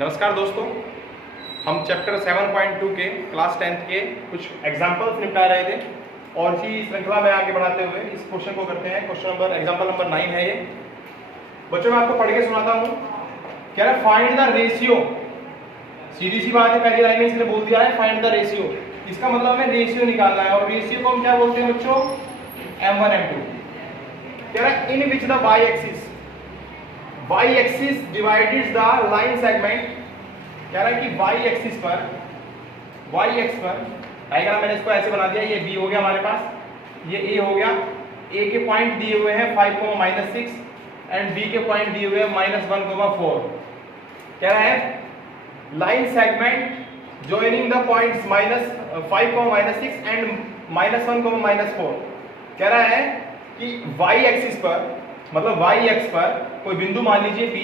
नमस्कार दोस्तों, हम चैप्टर 7.2 के क्लास 10th के कुछ एग्जाम्पल्स निपटा रहे थे और इसी श्रृंखला में आगे बढ़ाते हुए इस क्वेश्चन को करते हैं। एग्जाम्पल नंबर 9 है ये। बच्चों मैं आपको पढ़ के सुनाता हूँ। कह रहा है फाइंड द रेशियो। सीधी सी बात है, पहली लाइन में इसने बोल दिया है फाइंड द रेशियो। इसका मतलब हमें रेशियो निकालना है और रेशियो को हम क्या बोलते हैं बच्चों? m1 m2। कह रहा है in which the y axis divided the line segment. कह रहा है कि y एक्सिस पर डायग्राम मैंने इसको ऐसे बना दिया। ये b हो गया हमारे पास, ये a हो गया। a के पॉइंट दिए हुए हैं 5,-6 एंड b के पॉइंट दिए हुए हैं -1,4। कह रहा है line segment joining the points -5,-6 and -1,-4। कह रहा है कि y एक्सिस पर मतलब y एक्स पर कोई बिंदु मान लीजिए P।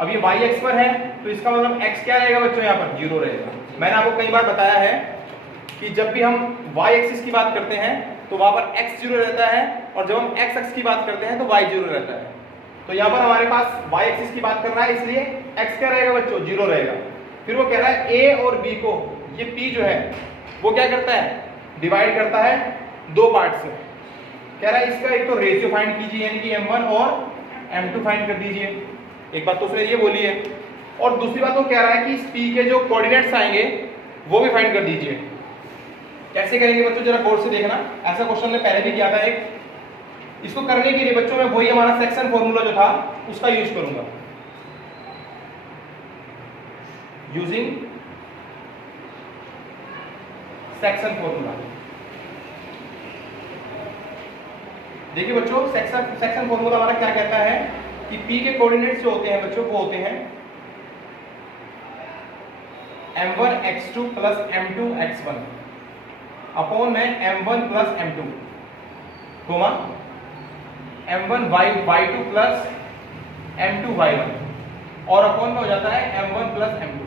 अब ये y एक्स पर है तो इसका मतलब x क्या रहेगा बच्चों? यहाँ पर 0 रहेगा। मैंने आपको कई बार बताया है कि जब भी हम y एक्सिस की बात करते हैं तो वहां पर x 0 रहता है और जब हम x एक्सिस की बात करते हैं तो y 0 रहता है। तो यहाँ पर हमारे पास y एक्सिस की बात कर रहा है, इसलिए x क्या रहेगा बच्चों? 0 रहेगा। फिर वो कह रहा है a और b को, ये p जो है वो क्या करता है? डिवाइड करता है दो पार्ट से। कह रहा है इसका एक तो रेशियो फाइंड कीजिए, यानी कि m1 और m2 फाइंड कर दीजिए। एक बात तो उसने ये बोली है। और दूसरी बात वो कह रहा है कि इस p के जो कोऑर्डिनेट्स आएंगे वो भी फाइंड कर दीजिए। कैसे करेंगे बच्चों? जरा गौर से देखना। ऐसा क्वेश्चन ने पहले भी किया था एक। इसको करने के लिए बच्चों मैं वही हमारा सेक्शन फॉर्मूला जो था उसका यूज करूंगा। Using section formula. देखिए बच्चों, सेक्शन फॉर्मूला हमारा क्या कहता है कि P के कोऑर्डिनेट्स जो होते हैं बच्चों वो होते हैं m1 x2 plus m2 x1 upon में m1 plus m2 coma m1 y2 plus m2 y1 और अपॉन में हो जाता है m1 plus m2।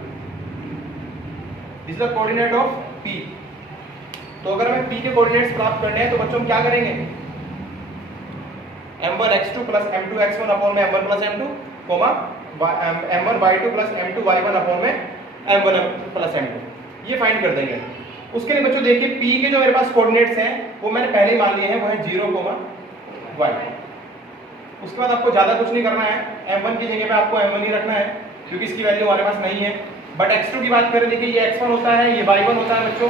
This is the coordinate of P। तो अगर हमें P के कोऑर्डिनेट्स प्राप्त करने हैं तो बच्चों हम क्या करेंगे? m1 x2 plus m2 x1 upon में m1 plus m2 coma m1 y2 plus m2 y1 upon में m1 प्लस m2 ये फाइंड कर देंगे। उसके लिए बच्चों देखिए P के जो मेरे पास कोऑर्डिनेट्स हैं वो मैंने पहले ही मान लिए हैं, वो है 0, y। उसके बाद आपको ज्यादा कुछ नहीं करना है। m1 की जगह पे आपको m1 ही रखना है क्योंकि इसकी वैल्यू हमारे पास नहीं है। बट x2 की बात करें, देखिए ये x1 होता है, ये y1 होता है बच्चों,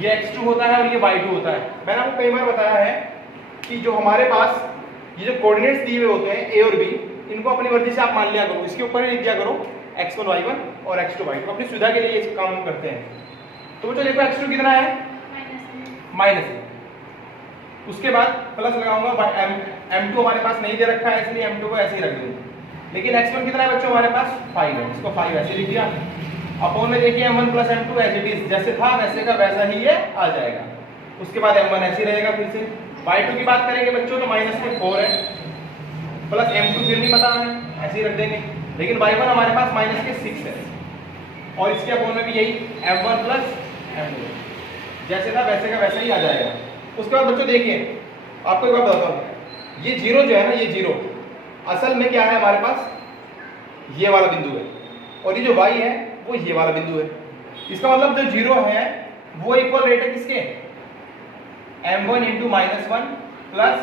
ये x2 होता है और ये y2 होता है। मैंने आपको कई बार बताया है कि जो हमारे पास ये जो कोऑर्डिनेट्स दिए हुए होते हैं a और b, इनको अपनी मर्जी से आप मान लिया करो। इसके ऊपर ही लिख दिया करो x1 y1 और x2 y2। अपनी सुविधा के लिए ये काम हम करते हैं। तो बच्चों देखो x2 कितना है? -। उसके बाद प्लस लगाऊंगा। m2 हमारे पास नहीं दे रखा है इसलिए m2 को ऐसे ही रख दूंगा। लेकिन x1 कितना है बच्चों? हमारे पास 5 है, इसको 5 ऐसे लिख दिया। अपॉन में देखिए m1 plus m2 as it is, जैसे था वैसे का वैसा ही ये आ जाएगा। उसके बाद m1 ऐसे ही रहेगा। फिर से y2 की बात करेंगे बच्चों तो -4 है, प्लस m2 फिर नहीं पता हमें, ऐसे ही रख देंगे। लेकिन y1 हमारे पास -6 है और इसके अपॉन में भी यही m1 प्लस m2, जैसे था वैसे का वैसा ही आ जाएगा। उसके बाद बच्चों देखिए, आपको एक बात बताता हूँ, ये 0 जो है ना, ये 0 असल में क्या है? हमारे पास ये वाला बिंदु है और ये जो y है वो ये वाला बिंदु है। इसका मतलब जो 0 है वो इक्वल रेट है किसके? m1 into -1 plus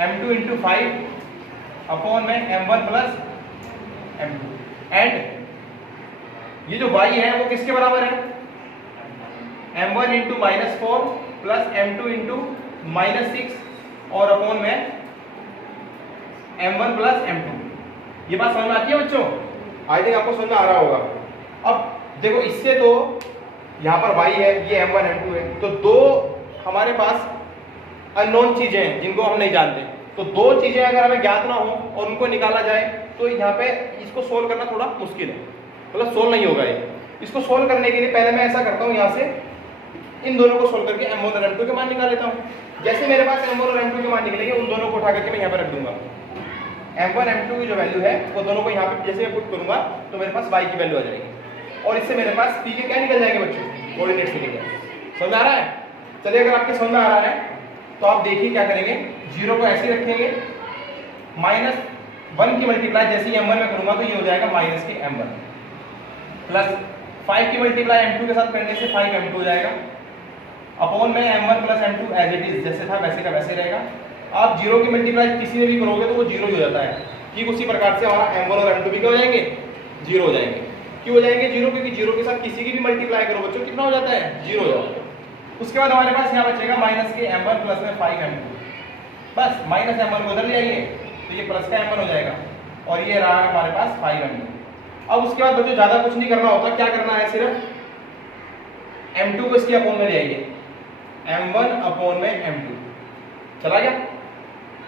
m2 into 5 upon में m1 प्लस m2। एंड ये जो y है वो किसके बराबर है? m1 into -4 plus m2 into -6 और अपॉन में m1 प्लस m2। ये बात समझ में आती है बच्चों? आई थिंक आपको समझ में आ रहा होगा। अब देखो इससे तो यहाँ पर y है, ये m1 m2 है, तो दो हमारे पास अननोन चीजें हैं जिनको हम नहीं जानते। तो दो चीजें अगर हमें ज्ञात ना हो और उनको निकाला जाए तो यहाँ पे इसको सोल्व करना थोड़ा मुश्किल है, मतलब सोल्व नहीं होगा ये। इसको सोल्व करने के लिए पहले मैं ऐसा करता हूँ, यहाँ से इन दोनों को सोल्व करके m1 और m2 के मान निकाल लेता हूँ। जैसे मेरे पास m1 और m2 के मान निकलेंगे उन दोनों को उठा करके मैं यहाँ पर रख दूंगा। m1 m2 की जो वैल्यू है वो दोनों को यहाँ पे जैसे मैं पुट करूंगा तो मेरे पास y की वैल्यू आ जाएगी और इससे मेरे पास p के क्या निकल जाएंगे बच्चों? कोऑर्डिनेट्स निकल जाएंगे। समझ आ रहा है? चलिए अगर आपके समझ में आ रहा है तो आप देखिए क्या करेंगे। 0 को ऐसे ही रखेंगे, 1 की मल्टीप्लाई जैसे ही m1 में करूंगा तो ये हो जाएगा माइनस के m1 प्लस 5 की मल्टीप्लाई m2 के साथ करने से 5m2 हो जाएगा अपॉन में m1 plus m2 as it is जैसे था वैसे का वैसे रहेगा। आप 0 की मल्टीप्लाई किसी में भी करोगे तो वो 0 ही हो जाता है। ठीक उसी प्रकार से हमारा m1 और m2 भी क्या हो जाएंगे 0 हो जाएंगे। क्यों हो जाएंगे 0? क्योंकि 0 के साथ किसी की भी मल्टीप्लाई करो बच्चों कितना हो जाता है 0 हो जाता है। उसके बाद हमारे पास यहाँ बचेगा माइनस के m1 प्लस में 5m2 बस माइनस m1 को उधर ले आइए तो ये प्लस का m1 हो जाएगा और ये रहा हमारे पास 5m2। अब उसके बाद बच्चों ज्यादा कुछ नहीं करना होता, क्या करना है सिर्फ m2 को इसके अपोन में ले आइए m1 अपोन में m2 चला गया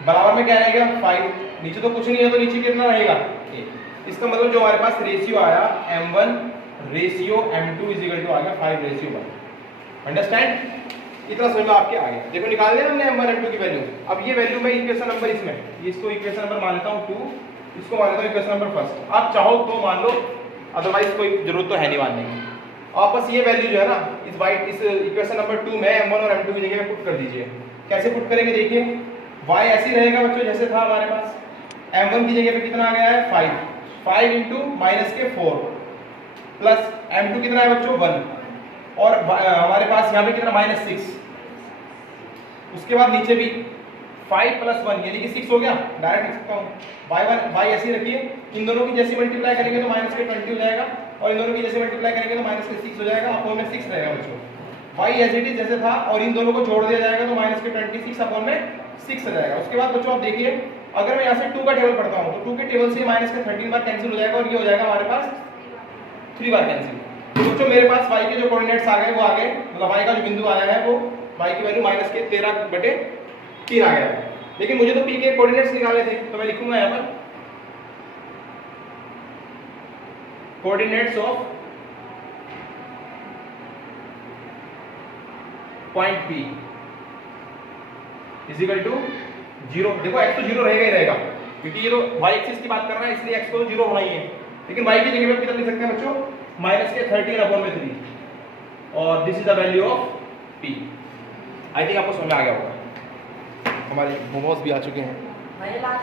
बराबर में क्या रहेगा 5 नीचे तो कुछ नहीं है तो नीचे कितना रहेगा 1। इसका मतलब जो हमारे पास रेशियो आया m1 ratio m2 is equal to आ गया 5 रेशियो 1। अंडरस्टैंड? इतना समझ में आपके आ गया। देखो निकाल दिया हमने m1 m2 की वैल्यू। अब ये वैल्यू मैं इक्वेशन नंबर इसमें इसको इक्वेशन नंबर मान लेता हूं 2, इसको मान लेता हूं इक्वेशन नंबर फर्स्ट। आप चाहो तो मान लो अदरवाइज कोई जरूरत तो है नहीं मानने की। आप बस ये वैल्यू जो है ना इस इक्वेशन नंबर 2 में m1 और m2 की जगह पे पुट कर दीजिए। कैसे पुट करेंगे देखिए y ऐसे ही रहेगा बच्चों जैसे था हमारे पास m1 की जगह पे कितना आ गया है 5 इंटू माइनस के 4 प्लस m2 कितना है बच्चों 1 और हमारे पास यहाँ पे कितना माइनस 6। उसके बाद नीचे भी 5 प्लस 1 यानी कि 6 हो गया। डायरेक्ट लिख सकता हूँ y ऐसे ही रखिए। इन दोनों की जैसी मल्टीप्लाई करेंगे तो माइनस के 20 हो जाएगा और इन दोनों की जैसे मल्टीप्लाई करेंगे तो माइनस के 6 हो जाएगा। अपॉन में 6 रहेगा बच्चों y एज इट इज जैसे था और इन दोनों को जोड़ दिया जाएगा तो माइनस के 26 अपॉन में 6 आ जाएगा। उसके बाद बच्चों आप देखिए अगर मैं यहाँ से 2 का टेबल पढ़ता हूँ तो 2 के टेबल से माइनस के 13 बार कैंसिल हो जाएगा और ये हो जाएगा हमारे पास 3 बार कैंसिल। तो बच्चों मेरे पास y के जो कोऑर्डिनेट्स आ गए वो आ गए, मतलब y का जो बिंदु आया है वो y की वैल्यू माइनस के 13/3 आ गया। लेकिन मुझे तो p के कोऑर्डिनेट्स निकालने थे तो मैं लिखूंगा यहाँ पर coordinates of point P is equal to 0। देखो x तो 0 रहेगा ही रहेगा क्योंकि ये तो y एक्सिस की बात कर रहा है इसलिए x को तो 0 होना ही है। लेकिन y की जगह पे कितना लिख सकते हैं बच्चों माइनस के 13/3 और this is the value of P। I think आपको समझ में आ गया होगा। हमारे मोमोज भी आ चुके हैं।